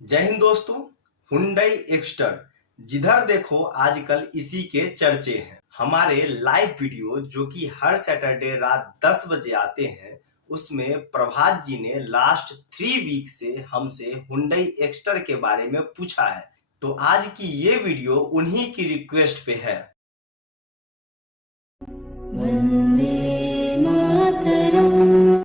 जय हिंद दोस्तों। Hyundai Exter जिधर देखो आजकल इसी के चर्चे हैं। हमारे लाइव वीडियो जो कि हर सैटरडे रात 10 बजे आते हैं, उसमें प्रभात जी ने लास्ट 3 वीक से हमसे हुंडई एक्स्टर के बारे में पूछा है। तो आज की ये वीडियो उन्हीं की रिक्वेस्ट पे है।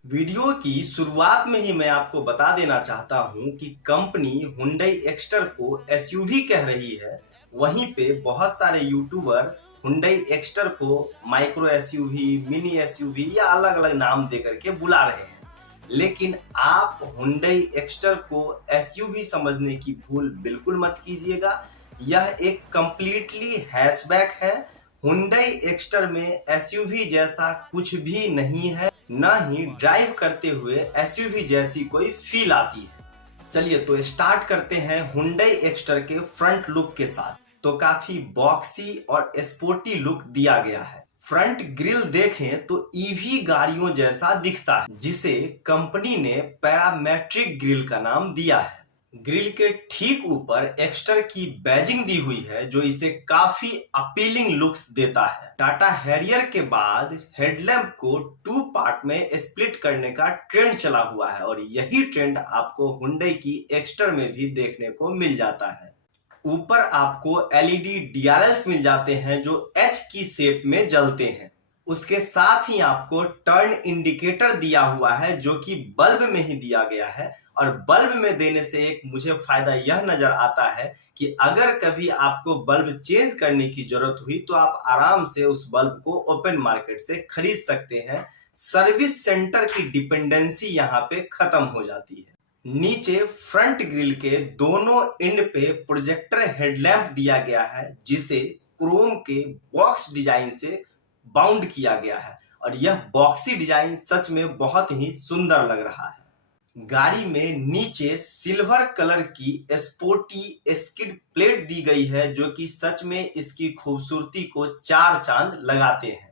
वीडियो की शुरुआत में ही मैं आपको बता देना चाहता हूं कि कंपनी हुंडई एक्स्टर को एसयूवी कह रही है। वहीं पे बहुत सारे यूट्यूबर हुंडई एक्स्टर को माइक्रो एसयूवी, मिनी एसयूवी या अलग अलग नाम देकर के बुला रहे हैं। लेकिन आप हुंडई एक्स्टर को एसयूवी समझने की भूल बिल्कुल मत कीजिएगा। यह एक कंप्लीटली हैचबैक है। हुंडई एक्स्टर में एसयूवी जैसा कुछ भी नहीं है, न ही ड्राइव करते हुए एसयूवी जैसी कोई फील आती है। चलिए तो स्टार्ट करते हैं हुंडई एक्स्टर के फ्रंट लुक के साथ। तो काफी बॉक्सी और स्पोर्टी लुक दिया गया है। फ्रंट ग्रिल देखें तो ईवी गाड़ियों जैसा दिखता है, जिसे कंपनी ने पैरामेट्रिक ग्रिल का नाम दिया है। ग्रिल के ठीक ऊपर एक्स्टर की बैजिंग दी हुई है, जो इसे काफी अपीलिंग लुक्स देता है। टाटा हैरियर के बाद हेडलैम्प को 2 पार्ट में स्प्लिट करने का ट्रेंड चला हुआ है, और यही ट्रेंड आपको हुंडई की एक्स्टर में भी देखने को मिल जाता है। ऊपर आपको एलईडी डीआरएल्स मिल जाते हैं जो एच की शेप में जलते हैं। उसके साथ ही आपको टर्न इंडिकेटर दिया हुआ है, जो कि बल्ब में ही दिया गया है। और बल्ब में देने से एक मुझे फायदा यह नजर आता है कि अगर कभी आपको बल्ब चेंज करने की जरूरत हुई तो आप आराम से उस बल्ब को ओपन मार्केट से खरीद सकते हैं। सर्विस सेंटर की डिपेंडेंसी यहाँ पे खत्म हो जाती है। नीचे फ्रंट ग्रिल के दोनों एंड पे प्रोजेक्टर हेडलैम्प दिया गया है, जिसे क्रोम के बॉक्स डिजाइन से बाउंड किया गया है, और यह बॉक्सी डिजाइन सच में बहुत ही सुंदर लग रहा है। गाड़ी में नीचे सिल्वर कलर की स्पोर्टी स्किड प्लेट दी गई है, जो कि सच में इसकी खूबसूरती को 4 चांद लगाते हैं।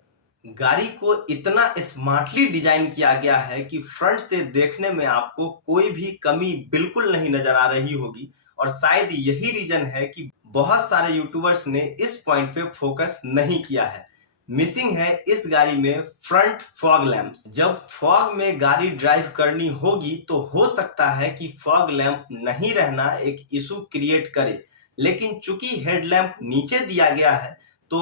गाड़ी को इतना स्मार्टली डिजाइन किया गया है कि फ्रंट से देखने में आपको कोई भी कमी बिल्कुल नहीं नजर आ रही होगी, और शायद यही रीजन है कि बहुत सारे यूट्यूबर्स ने इस पॉइंट पे फोकस नहीं किया है। मिसिंग है इस गाड़ी में फ्रंट फॉग लैंप्स। जब फॉग में गाड़ी ड्राइव करनी होगी तो हो सकता है कि फॉग लैंप नहीं रहना एक इशू क्रिएट करे, लेकिन चूंकि हेडलैम्प नीचे दिया गया है तो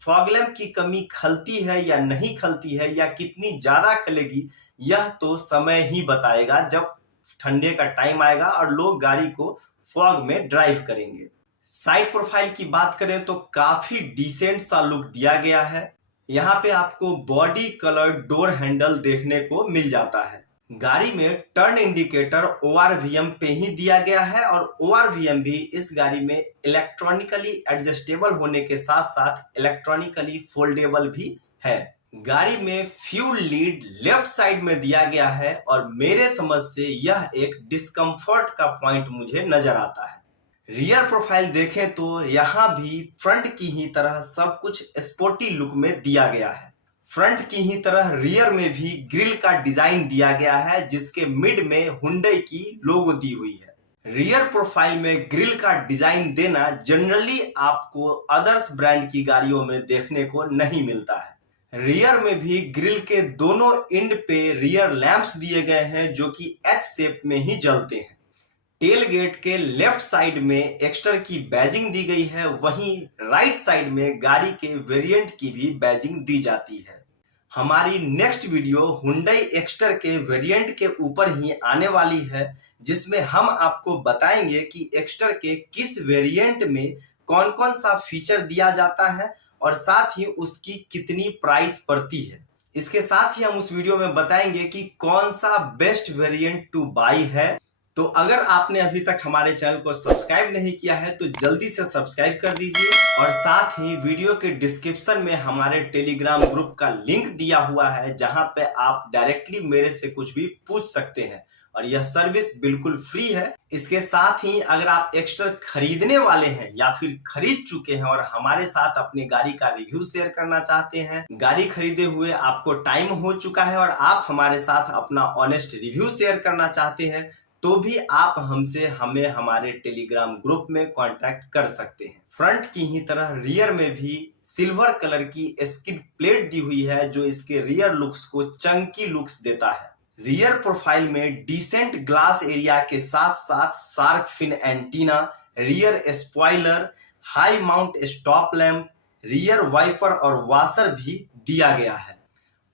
फॉग लैंप की कमी खलती है या नहीं खलती है, या कितनी ज्यादा खलेगी, यह तो समय ही बताएगा जब ठंडे का टाइम आएगा और लोग गाड़ी को फॉग में ड्राइव करेंगे। साइड प्रोफाइल की बात करें तो काफी डिसेंट सा लुक दिया गया है। यहाँ पे आपको बॉडी कलर डोर हैंडल देखने को मिल जाता है। गाड़ी में टर्न इंडिकेटर ORVM पे ही दिया गया है, और ORVM भी इस गाड़ी में इलेक्ट्रॉनिकली एडजस्टेबल होने के साथ साथ इलेक्ट्रॉनिकली फोल्डेबल भी है। गाड़ी में फ्यूल लीड लेफ्ट साइड में दिया गया है, और मेरे समझ से यह एक डिस्कम्फर्ट का पॉइंट मुझे नजर आता है। रियर प्रोफाइल देखें तो यहाँ भी फ्रंट की ही तरह सब कुछ स्पोर्टी लुक में दिया गया है। फ्रंट की ही तरह रियर में भी ग्रिल का डिजाइन दिया गया है, जिसके मिड में हुंडई की लोगो दी हुई है। रियर प्रोफाइल में ग्रिल का डिजाइन देना जनरली आपको अदर्स ब्रांड की गाड़ियों में देखने को नहीं मिलता है। रियर में भी ग्रिल के दोनों एंड पे रियर लैंप्स दिए गए हैं, जो कि एच शेप में ही जलते हैं। टेल गेट के लेफ्ट साइड में एक्स्टर की बैजिंग दी गई है, वहीं राइट साइड में गाड़ी के वेरिएंट की भी बैजिंग दी जाती है। हमारी नेक्स्ट वीडियो हुंडई एक्स्टर के वेरिएंट के ऊपर ही आने वाली है, जिसमें हम आपको बताएंगे कि एक्स्टर के किस वेरिएंट में कौन कौन सा फीचर दिया जाता है, और साथ ही उसकी कितनी प्राइस पड़ती है। इसके साथ ही हम उस वीडियो में बताएंगे कि कौन सा बेस्ट वेरिएंट टू बाई है। तो अगर आपने अभी तक हमारे चैनल को सब्सक्राइब नहीं किया है तो जल्दी से सब्सक्राइब कर दीजिए, और साथ ही वीडियो के डिस्क्रिप्शन में हमारे टेलीग्राम ग्रुप का लिंक दिया हुआ है, जहां पे आप डायरेक्टली मेरे से कुछ भी पूछ सकते हैं, और यह सर्विस बिल्कुल फ्री है। इसके साथ ही अगर आप एक्स्टर खरीदने वाले हैं या फिर खरीद चुके हैं और हमारे साथ अपनी गाड़ी का रिव्यू शेयर करना चाहते हैं, गाड़ी खरीदे हुए आपको टाइम हो चुका है और आप हमारे साथ अपना ऑनेस्ट रिव्यू शेयर करना चाहते हैं, तो भी आप हमें हमारे टेलीग्राम ग्रुप में कांटेक्ट कर सकते हैं। फ्रंट की ही तरह रियर में भी सिल्वर कलर की स्किड प्लेट दी हुई है जो इसके रियर लुक्स को चंकी लुक्स देता है। रियर प्रोफाइल में डिसेंट ग्लास एरिया के साथ साथ shark fin antenna, rear spoiler, high mount stop lamp, rear wiper और वॉशर भी दिया गया है।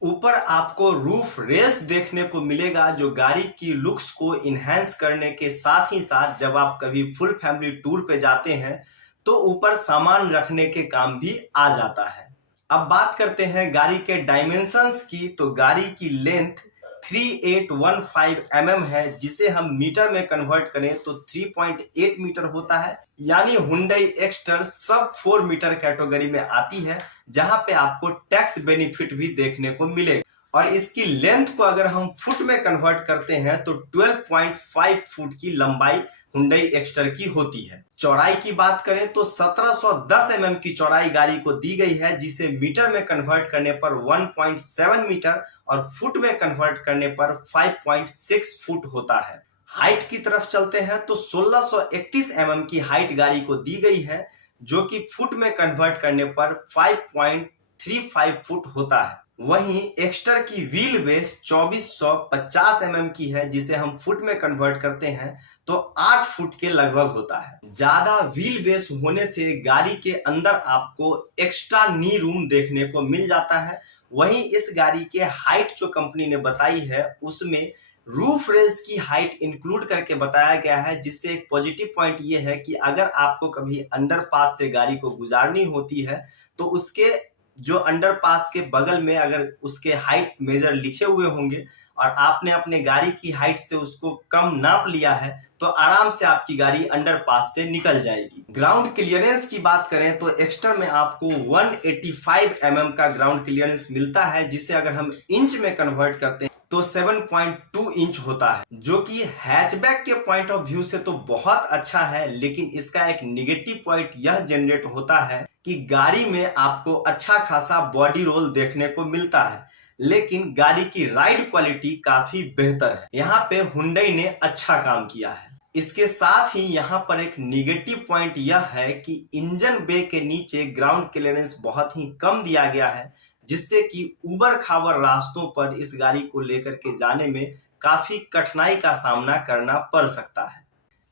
ऊपर आपको रूफ रेस देखने को मिलेगा जो गाड़ी की लुक्स को इन्हेंस करने के साथ ही साथ जब आप कभी फुल फैमिली टूर पे जाते हैं तो ऊपर सामान रखने के काम भी आ जाता है। अब बात करते हैं गाड़ी के डायमेंशंस की। तो गाड़ी की लेंथ 3815 mm है, जिसे हम मीटर में कन्वर्ट करें तो 3.8 मीटर होता है। यानी हुंडई एक्स्टर सब 4 मीटर कैटेगरी में आती है, जहां पे आपको टैक्स बेनिफिट भी देखने को मिलेगा। और इसकी लेंथ को अगर हम फुट में कन्वर्ट करते हैं तो 12.5 फुट की लंबाई हुंडई एक्स्टर की होती है। चौड़ाई की बात करें तो 1710 mm की चौड़ाई गाड़ी को दी गई है, जिसे मीटर में कन्वर्ट करने पर 1.7 मीटर और फुट में कन्वर्ट करने पर 5.6 फुट होता है। हाइट की तरफ चलते हैं तो 1631 mm की हाइट गाड़ी को दी गई है, जो कि फुट में कन्वर्ट करने पर 5.35 फुट होता है। वहीं एक्स्टर की व्हील बेस 2450 mm की है, जिसे हम फुट में कन्वर्ट करते हैं तो 8 फुट के लगभग होता है। ज्यादा व्हील बेस होने से गाड़ी के अंदर आपको एक्स्ट्रा नी रूम देखने को मिल जाता है। वहीं इस गाड़ी के हाइट जो कंपनी ने बताई है उसमें रूफ रेस की हाइट इंक्लूड करके बताया गया है, जिससे एक पॉजिटिव पॉइंट ये है कि अगर आपको कभी अंडरपास से गाड़ी को गुजारनी होती है तो उसके जो अंडरपास के बगल में अगर उसके हाइट मेजर लिखे हुए होंगे और आपने अपने गाड़ी की हाइट से उसको कम नाप लिया है तो आराम से आपकी गाड़ी अंडरपास से निकल जाएगी। ग्राउंड क्लियरेंस की बात करें तो एक्स्टर में आपको 185 mm का ग्राउंड क्लियरेंस मिलता है, जिसे अगर हम इंच में कन्वर्ट करते हैं तो 7.2 इंच होता है, जो कि हैचबैक के पॉइंट ऑफ व्यू से तो बहुत अच्छा है। लेकिन इसका एक निगेटिव पॉइंट यह जनरेट होता है कि गाड़ी में आपको अच्छा खासा बॉडी रोल देखने को मिलता है, लेकिन गाड़ी की राइड क्वालिटी काफी बेहतर है। यहाँ पे हुंडई ने अच्छा काम किया है। इसके साथ ही यहाँ पर एक निगेटिव पॉइंट यह है कि इंजन बे के नीचे ग्राउंड क्लियरेंस बहुत ही कम दिया गया है, जिससे कि उबड़ खाबड़ रास्तों पर इस गाड़ी को लेकर के जाने में काफी कठिनाई का सामना करना पड़ सकता है।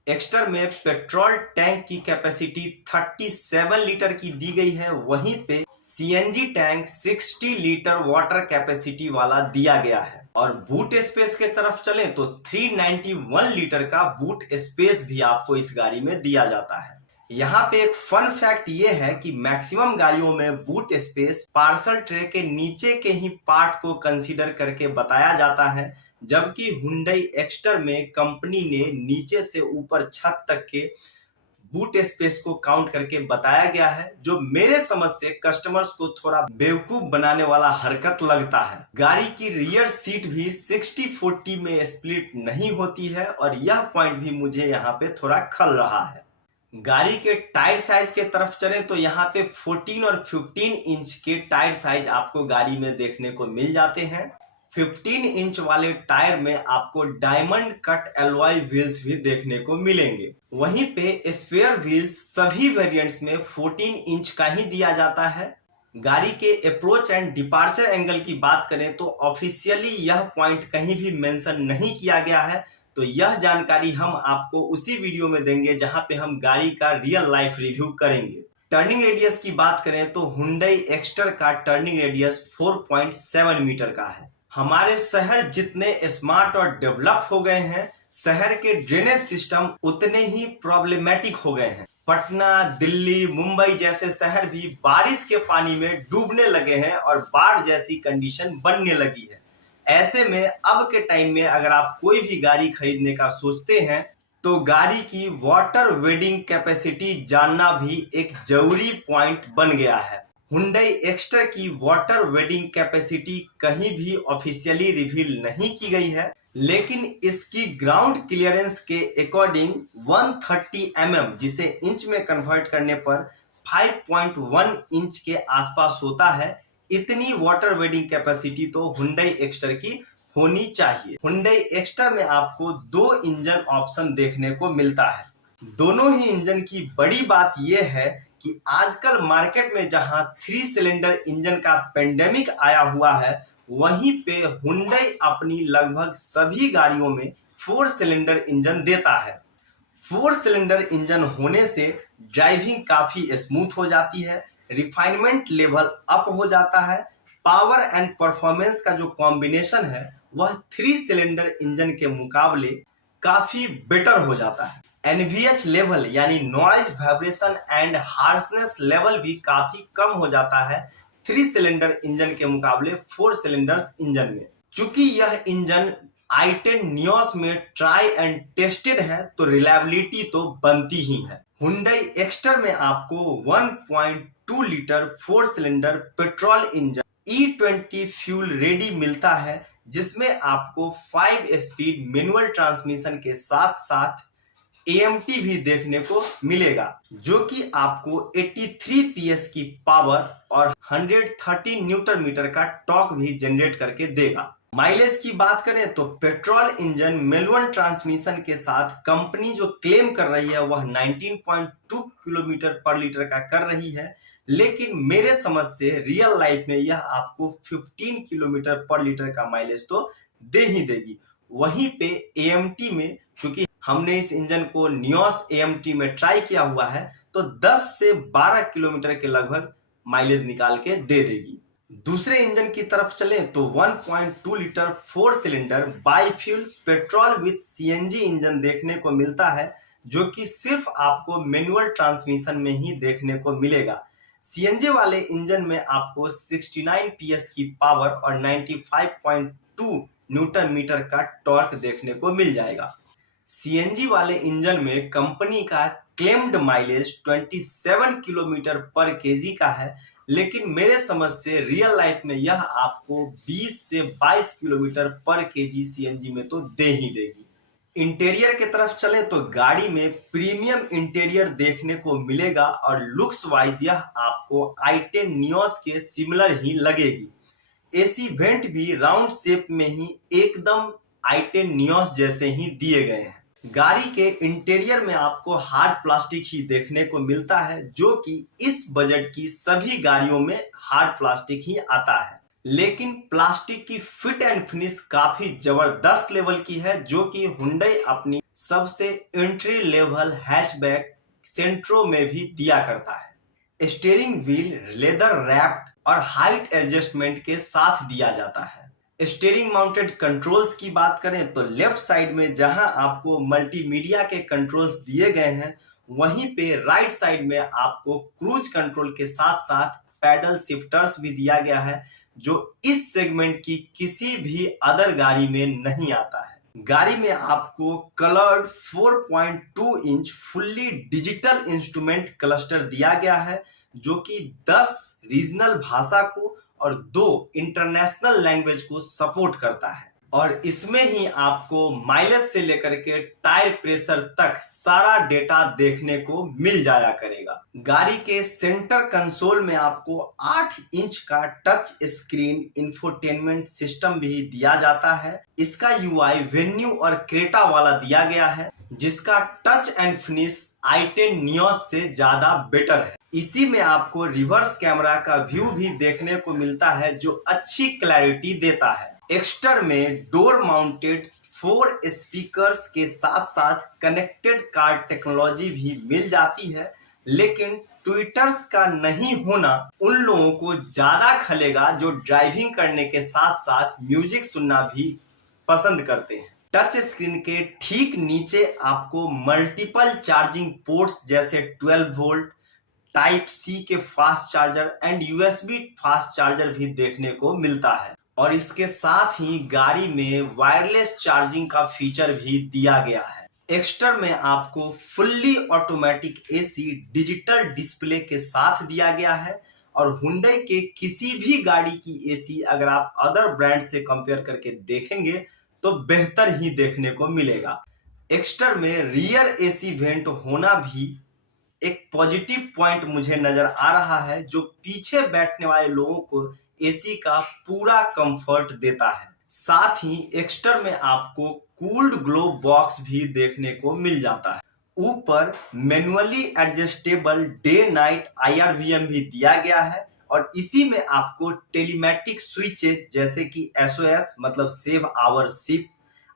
एक्स्टर में पेट्रोल टैंक की कैपेसिटी 37 लीटर की दी गई है, वहीं पे CNG tank 60 litre water capacity वाला दिया गया है। और बूट स्पेस के तरफ चलें तो 391 लीटर का बूट स्पेस भी आपको इस गाड़ी में दिया जाता है। यहाँ पे एक फन फैक्ट ये है कि मैक्सिमम गाड़ियों में बूट स्पेस पार्सल ट्रे के नीचे के ही पार्ट को कंसीडर करके बताया जाता है, जबकि हुंडई एक्स्टर में कंपनी ने नीचे से ऊपर छत तक के बूट स्पेस को काउंट करके बताया गया है, जो मेरे समझ से कस्टमर्स को थोड़ा बेवकूफ बनाने वाला हरकत लगता है। गाड़ी की रियर सीट भी 60-40 में स्प्लिट नहीं होती है और यह पॉइंट भी मुझे यहाँ पे थोड़ा खल रहा है। गाड़ी के टायर साइज के तरफ चले तो यहाँ पे 14 और 15 इंच के टायर साइज आपको गाड़ी में देखने को मिल जाते हैं। 15 इंच वाले टायर में आपको डायमंड कट एलॉय व्हील्स भी देखने को मिलेंगे। वहीं पे स्पेयर व्हील्स सभी वेरिएंट्स में 14 इंच का ही दिया जाता है। गाड़ी के अप्रोच एंड डिपार्चर एंगल की बात करें तो ऑफिशियली यह पॉइंट कहीं भी मेंशन नहीं किया गया है, तो यह जानकारी हम आपको उसी वीडियो में देंगे जहां पे हम गाड़ी का रियल लाइफ रिव्यू करेंगे। टर्निंग रेडियस की बात करें तो हुंडई एक्स्टर का टर्निंग रेडियस 4.7 मीटर का है। हमारे शहर जितने स्मार्ट और डेवलप हो गए हैं, शहर के ड्रेनेज सिस्टम उतने ही प्रॉब्लमेटिक हो गए हैं। पटना, दिल्ली, मुंबई जैसे शहर भी बारिश के पानी में डूबने लगे हैं और बाढ़ जैसी कंडीशन बनने लगी है। ऐसे में अब के टाइम में अगर आप कोई भी गाड़ी खरीदने का सोचते हैं तो गाड़ी की वाटर वेडिंग कैपेसिटी जानना भी एक जरूरी पॉइंट बन गया है। हुंडई एक्स्टर की वाटर वेडिंग कैपेसिटी कहीं भी ऑफिशियली रिवील नहीं की गई है, लेकिन इसकी ग्राउंड क्लियरेंस के अकॉर्डिंग 130 mm, जिसे इंच में कन्वर्ट करने पर 5.1 इंच के आसपास होता है। इतनी वाटर वेडिंग कैपेसिटी तो हुंडई एक्स्टर की होनी चाहिए। Hyundai एक्स्टर में आपको 2 इंजन ऑप्शन देखने को मिलता है। दोनों ही इंजन की बड़ी बात यह है कि आजकल मार्केट में जहां 3 सिलेंडर इंजन का पेंडेमिक आया हुआ है, वहीं पे Hyundai अपनी लगभग सभी गाड़ियों में 4 सिलेंडर इंजन देता है। 4 सिलेंडर इंजन होने से ड्राइविंग काफी स्मूथ हो जाती है, रिफाइनमेंट लेवल अप हो जाता है, पावर एंड परफॉर्मेंस का जो कॉम्बिनेशन है वह 3 सिलेंडर इंजन के मुकाबले काफी बेटर हो जाता है। एनवीएच लेवल यानी noise, vibration and harshness level भी काफी कम हो जाता है 3 सिलेंडर इंजन के मुकाबले 4 सिलेंडर्स इंजन में। चूंकि यह इंजन i10 नियोस में ट्राई एंड टेस्टेड है तो रिलायबिलिटी तो बनती ही है। Hyundai एक्स्टर में आपको 1.2 litre 4 cylinder petrol engine E20 fuel ready मिलता है, जिसमें आपको 5 स्पीड मैनुअल ट्रांसमिशन के साथ साथ AMT भी देखने को मिलेगा, जो कि आपको 83 PS की पावर और 130 न्यूटन मीटर का टॉर्क भी जनरेट करके देगा। माइलेज की बात करें तो पेट्रोल इंजन मैनुअल ट्रांसमिशन के साथ कंपनी जो क्लेम कर रही है वह 19.2 किलोमीटर पर लीटर का कर रही है, लेकिन मेरे समझ से रियल लाइफ में यह आपको 15 किलोमीटर पर लीटर का माइलेज तो दे ही देगी। वहीं पे AMT में, चूंकि हमने इस इंजन को नियोस AMT में ट्राई किया हुआ है, तो 10 से 12 किलोमीटर के लगभग माइलेज निकाल के दे देगी। दूसरे इंजन की तरफ चलें तो 1.2 litre 4 cylinder bifuel petrol with CNG engine देखने को मिलता है, जो कि सिर्फ आपको मैनुअल ट्रांसमिशन में ही देखने को मिलेगा। CNG वाले इंजन में आपको 69 PS की पावर और 95.2 न्यूटन मीटर का टॉर्क देखने को मिल जाएगा। CNG वाले इंजन में कंपनी का क्लेम्ड माइलेज 27 किलोमीटर पर केजी का है, लेकिन मेरे समझ से रियल लाइफ में यह आपको 20 से 22 किलोमीटर पर केजी CNG में तो दे ही देगी। इंटीरियर की तरफ चले तो गाड़ी में प्रीमियम इंटीरियर देखने को मिलेगा और लुक्स वाइज यह आपको i10 नियोस के सिमिलर ही लगेगी। AC वेंट भी राउंड शेप में ही एकदम i10 नियोस जैसे ही दिए गए हैं। गाड़ी के इंटीरियर में आपको हार्ड प्लास्टिक ही देखने को मिलता है, जो कि इस बजट की सभी गाड़ियों में हार्ड प्लास्टिक ही आता है, लेकिन प्लास्टिक की फिट एंड फिनिश काफी जबरदस्त लेवल की है, जो कि Hyundai अपनी सबसे एंट्री लेवल हैचबैक सेंट्रो में भी दिया करता है। स्टीयरिंग व्हील लेदर रैप्ड और हाइट एडजस्टमेंट के साथ दिया जाता है। स्टीयरिंग माउंटेड कंट्रोल्स की बात करें तो लेफ्ट साइड में जहां आपको मल्टीमीडिया के कंट्रोल्स दिए गए हैं, वहीं पे राइट साइड में आपको क्रूज कंट्रोल के साथ साथ पैडल शिफ्टर्स भी दिया गया है, जो इस सेगमेंट की किसी भी अदर गाड़ी में नहीं आता है। गाड़ी में आपको coloured 4.2 inch fully digital instrument cluster दिया गया है, जो कि 10 रीजनल भाषा को और 2 इंटरनेशनल लैंग्वेज को सपोर्ट करता है, और इसमें ही आपको माइलेज से लेकर के टायर प्रेशर तक सारा डेटा देखने को मिल जाया करेगा। गाड़ी के सेंटर कंसोल में आपको 8 इंच का टच स्क्रीन इंफोटेनमेंट सिस्टम भी दिया जाता है। इसका UI वेन्यू और क्रेटा वाला दिया गया है, जिसका touch and finish i10 Nios से ज्यादा बेटर है। इसी में आपको रिवर्स कैमरा का व्यू भी देखने को मिलता है, जो अच्छी क्लैरिटी देता है। एक्स्टर में डोर माउंटेड 4 स्पीकर्स के साथ साथ कनेक्टेड कार टेक्नोलॉजी भी मिल जाती है, लेकिन ट्विटर्स का नहीं होना उन लोगों को ज्यादा खलेगा जो ड्राइविंग करने के साथ साथ म्यूजिक सुनना भी पसंद करते हैं। टच स्क्रीन के ठीक नीचे आपको मल्टीपल चार्जिंग पोर्ट्स जैसे 12 वोल्ट, टाइप C के fast charger and USB fast charger भी देखने को मिलता है, और इसके साथ ही गाड़ी में वायरलेस चार्जिंग का फीचर भी दिया गया है। एक्स्टर में आपको fully automatic AC digital display के साथ दिया गया है, और Hyundai के किसी भी गाड़ी की AC अगर आप अदर ब्रांड से कंपेयर करके देखेंगे तो बेहतर ही देखने को मिलेगा। एक्स्टर में रियर AC वेंट होना भी एक पॉजिटिव पॉइंट मुझे नजर आ रहा है, जो पीछे बैठने वाले लोगों को AC का पूरा कंफर्ट देता है। साथ ही एक्स्टर में आपको कूल्ड ग्लो बॉक्स भी देखने को मिल जाता है। ऊपर manually adjustable day night IRVM भी दिया गया है और इसी में आपको टेलीमेटिक स्विचेज जैसे कि SOS मतलब सेव आवर शिप,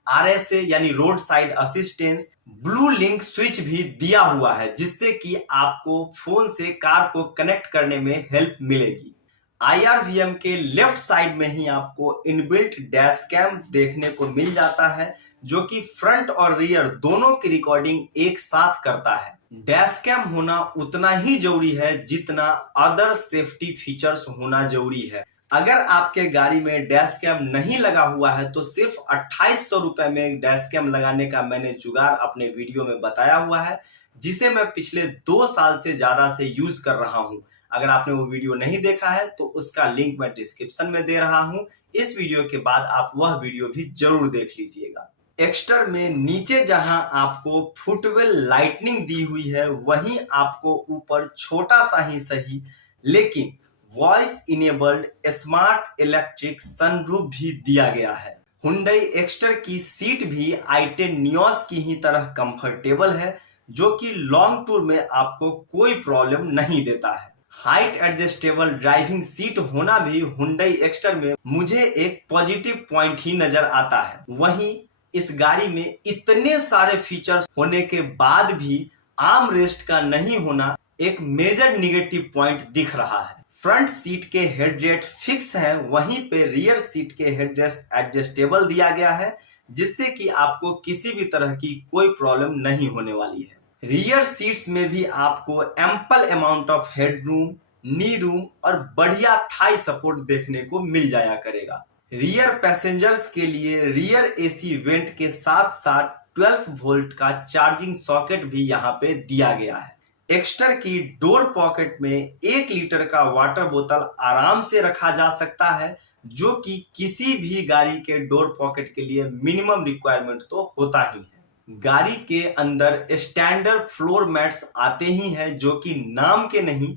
RSA यानी road side assistance, blue link switch भी दिया हुआ है जिससे कि आपको फोन से कार को कनेक्ट करने में हेल्प मिलेगी। IRVM के लेफ्ट साइड में ही आपको इनबिल्ट डैश कैम देखने को मिल जाता है जो कि फ्रंट और रियर दोनों की रिकॉर्डिंग एक साथ करता है। डैश कैम होना उतना ही जरूरी है जितना अदर सेफ्टी फीचर्स होना जरूरी है। अगर आपके गाड़ी में डैश कैम नहीं लगा हुआ है तो सिर्फ 2800 रुपए में डैश कैम लगाने का मैंने जुगाड़ अपने वीडियो में बताया हुआ है, जिसे मैं पिछले 2 साल से ज्यादा से यूज कर रहा हूं। अगर आपने वो वीडियो नहीं देखा है तो उसका लिंक मैं डिस्क्रिप्शन में दे रहा हूं। इस वीडियो के बाद आप वह वीडियो भी जरूर देख लीजिएगा। एक्स्टर में नीचे जहां आपको फुटवेल लाइटनिंग दी हुई है वहीं आपको ऊपर छोटा सा ही सही लेकिन voice enabled smart electric sunroof भी दिया गया है। हुंडई एक्स्टर की सीट भी i10 नियोस की ही तरह कंफर्टेबल है जो कि लॉन्ग टूर में आपको कोई प्रॉब्लम नहीं देता है। हाइट एडजस्टेबल ड्राइविंग सीट होना भी हुंडई एक्स्टर में मुझे एक पॉजिटिव पॉइंट ही नजर आता है। वहीं इस गाड़ी में इतने सारे फीचर्स होने के बाद भी आर्म रेस्ट का नहीं होना एक मेजर निगेटिव पॉइंट दिख रहा है। फ्रंट सीट के हेडरेस्ट फिक्स है, वहीं पे रियर सीट के हेडरेस्ट एडजस्टेबल दिया गया है जिससे कि आपको किसी भी तरह की कोई प्रॉब्लम नहीं होने वाली है। रियर सीट्स में भी आपको ample amount of headroom, knee room और बढ़िया थाई सपोर्ट देखने को मिल जाया करेगा। रियर पैसेंजर्स के लिए रियर AC वेंट के साथ साथ 12 वोल्ट का चार्जिंग सॉकेट भी यहाँ पे दिया गया है। एक्स्टर की डोर पॉकेट में 1 लीटर का वाटर बोतल आराम से रखा जा सकता है जो कि किसी भी गाड़ी के डोर पॉकेट के लिए मिनिमम रिक्वायरमेंट तो होता ही है। गाड़ी के अंदर स्टैंडर्ड फ्लोर मैट्स आते ही हैं जो कि नाम के नहीं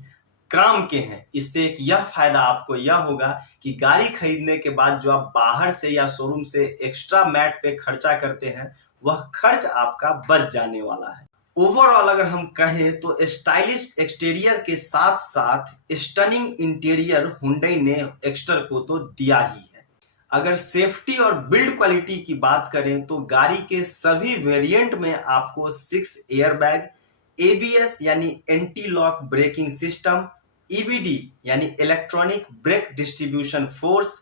काम के हैं। इससे एक यह फायदा आपको यह होगा कि गाड़ी खरीदने के बाद जो आप बाहर से या शोरूम से एक्स्ट्रा मैट पे खर्चा करते हैं वह खर्च आपका बच जाने वाला है। ओवरऑल अगर हम कहें तो स्टाइलिश एक्सटीरियर के साथ साथ स्टनिंग इंटीरियर हुंडई ने एक्स्टर को तो दिया ही है। अगर सेफ्टी और बिल्ड क्वालिटी की बात करें तो गाड़ी के सभी वेरिएंट में आपको 6 एयरबैग, ABS यानी anti lock braking system, EBD यानी electronic brake distribution force,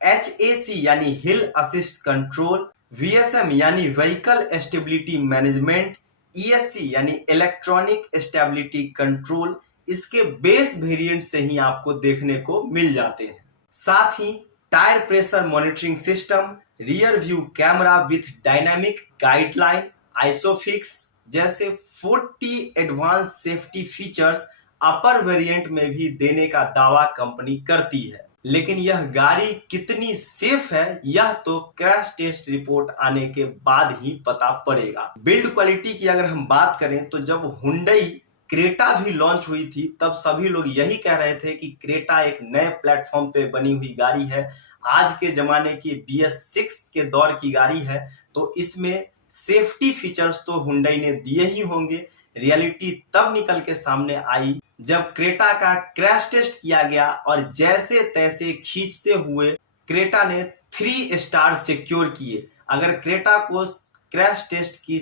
HAC यानी हिल असिस्ट कंट्रोल, VSM यानी व्हीकल स्टेबिलिटी मैनेजमेंट, ESC यानी इलेक्ट्रॉनिक स्टेबिलिटी कंट्रोल इसके बेस वेरिएंट से ही आपको देखने को मिल जाते हैं। साथ ही tyre pressure monitoring system, rear view camera with dynamic guideline, isofix जैसे 40 advance safety features upper variant में भी देने का दावा कंपनी करती है। लेकिन यह गाड़ी कितनी सेफ है यह तो क्रैश टेस्ट रिपोर्ट आने के बाद ही पता पड़ेगा। बिल्ड क्वालिटी की अगर हम बात करें तो जब हुंडई क्रेटा भी लॉन्च हुई थी तब सभी लोग यही कह रहे थे कि क्रेटा एक नए प्लेटफॉर्म पे बनी हुई गाड़ी है, आज के जमाने की BS6 के दौर की गाड़ी है तो इसमें सेफ्टी फीचर्स तो हुंडई ने दिए ही होंगे। रियलिटी तब निकल के सामने आई जब क्रेटा का क्रैश टेस्ट किया गया और जैसे तैसे खींचते हुए क्रेटा ने 3 स्टार सिक्योर किए। अगर क्रेटा को क्रैश टेस्ट की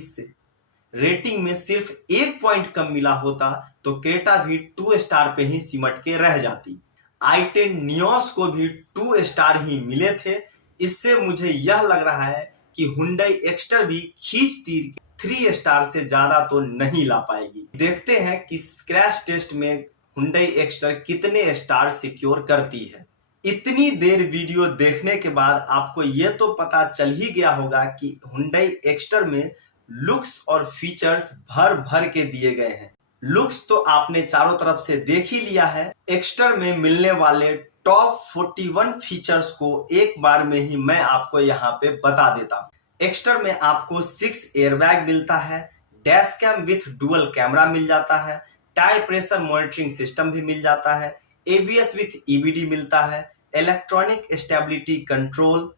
रेटिंग में सिर्फ 1 पॉइंट कम मिला होता तो क्रेटा भी 2 स्टार पे ही सिमट के रह जाती। i10 नियोस को भी 2 स्टार ही मिले थे। इससे मुझे यह लग रहा है कि हुंडई एक्स्टर भी खींच तीर 3 स्टार से ज्यादा तो नहीं ला पाएगी। देखते हैं कि क्रैश टेस्ट में हुंडई एक्स्टर कितने स्टार सिक्योर करती है। इतनी देर वीडियो देखने के बाद आपको यह तो पता चल ही गया होगा कि हुंडई एक्स्टर में लुक्स और फीचर्स भर भर के दिए गए हैं। लुक्स तो आपने चारों तरफ से देख ही लिया है। एक्स्टर में मिलने वाले टॉप 41 फीचर्स को एक बार में ही मैं आपको यहाँ पे बता देता हूँ। एक्स्टर में आपको 6 एयरबैग मिलता है, dash cam with dual camera मिल जाता है, टायर प्रेशर मॉनिटरिंग सिस्टम भी मिल जाता है, ABS विथ EBD मिलता है, electronic stability control,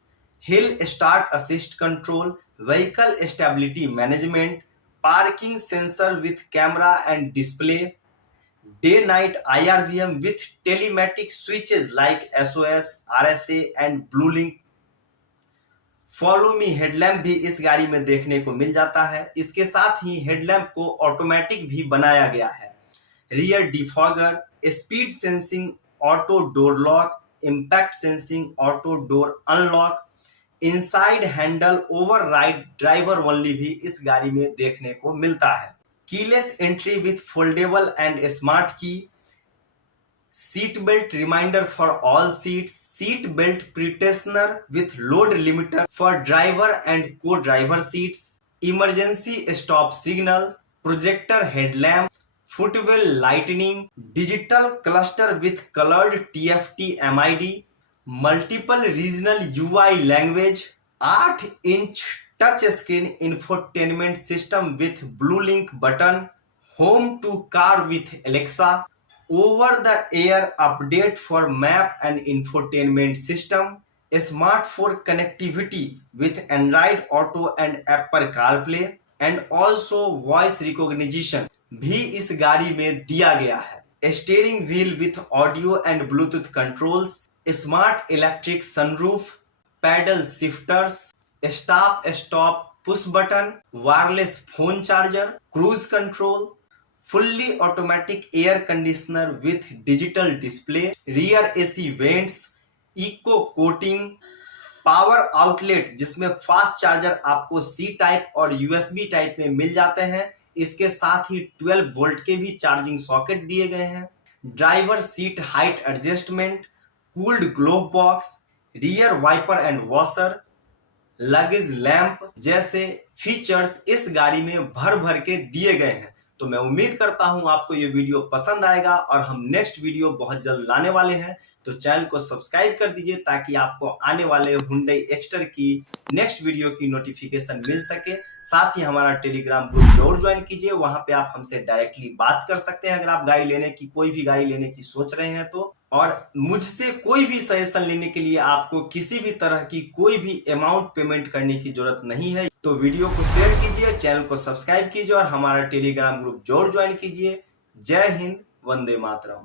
hill start assist control, vehicle stability management, parking sensor with camera and display, day night IRVM with telematic switches like SOS, RSA and blue link. Follow me headlamp भी इस गाड़ी में देखने को मिल जाता है। इसके साथ ही हेडलैम्प को ऑटोमेटिक भी बनाया गया है। Rear defogger, speed sensing auto door lock, impact sensing auto door unlock, inside handle override driver only भी इस गाड़ी में देखने को मिलता है। Keyless entry with foldable and smart key, seat belt reminder for all seats, seat belt pretensioner with load limiter for driver and co-driver seats, emergency stop signal, projector headlamp, footwell lightning, digital cluster with coloured TFT MID, multiple regional UI language, 8 inch touch screen infotainment system with blue link button, home to car with Alexa, over the air update for map and infotainment system, smartphone connectivity with Android Auto and Apple CarPlay and also voice recognition भी इस गाड़ी में दिया गया है। Steering wheel with audio and Bluetooth controls, smart electric sunroof, paddle shifters, stop push button, wireless phone charger, cruise control, fully automatic air conditioner with digital display, rear AC vents, eco coating, power outlet जिसमें fast charger आपको C type और USB type में मिल जाते हैं। इसके साथ ही 12 volt के भी चार्जिंग सॉकेट दिए गए हैं। Driver seat height adjustment, cooled glove box, rear wiper and washer, luggage lamp जैसे फीचर्स इस गाड़ी में भर भर के दिए गए हैं। तो मैं उम्मीद करता हूं आपको ये वीडियो पसंद आएगा और हम नेक्स्ट वीडियो बहुत जल्द लाने वाले हैं। तो चैनल को सब्सक्राइब कर दीजिए ताकि आपको आने वाले Hyundai एक्स्टर की नेक्स्ट वीडियो की नोटिफिकेशन मिल सके। साथ ही हमारा टेलीग्राम ग्रुप जरूर ज्वाइन कीजिए, वहां पे आप हमसे डायरेक्टली बात कर सकते हैं अगर आप कोई भी गाड़ी लेने की सोच रहे हैं तो। और मुझसे कोई भी सजेशन लेने के लिए आपको किसी भी तरह की कोई भी अमाउंट पेमेंट करने की जरूरत नहीं है। तो वीडियो को शेयर कीजिए, चैनल को सब्सक्राइब कीजिए और हमारा टेलीग्राम ग्रुप जरूर ज्वाइन कीजिए। जय हिंद, वंदे मातरम।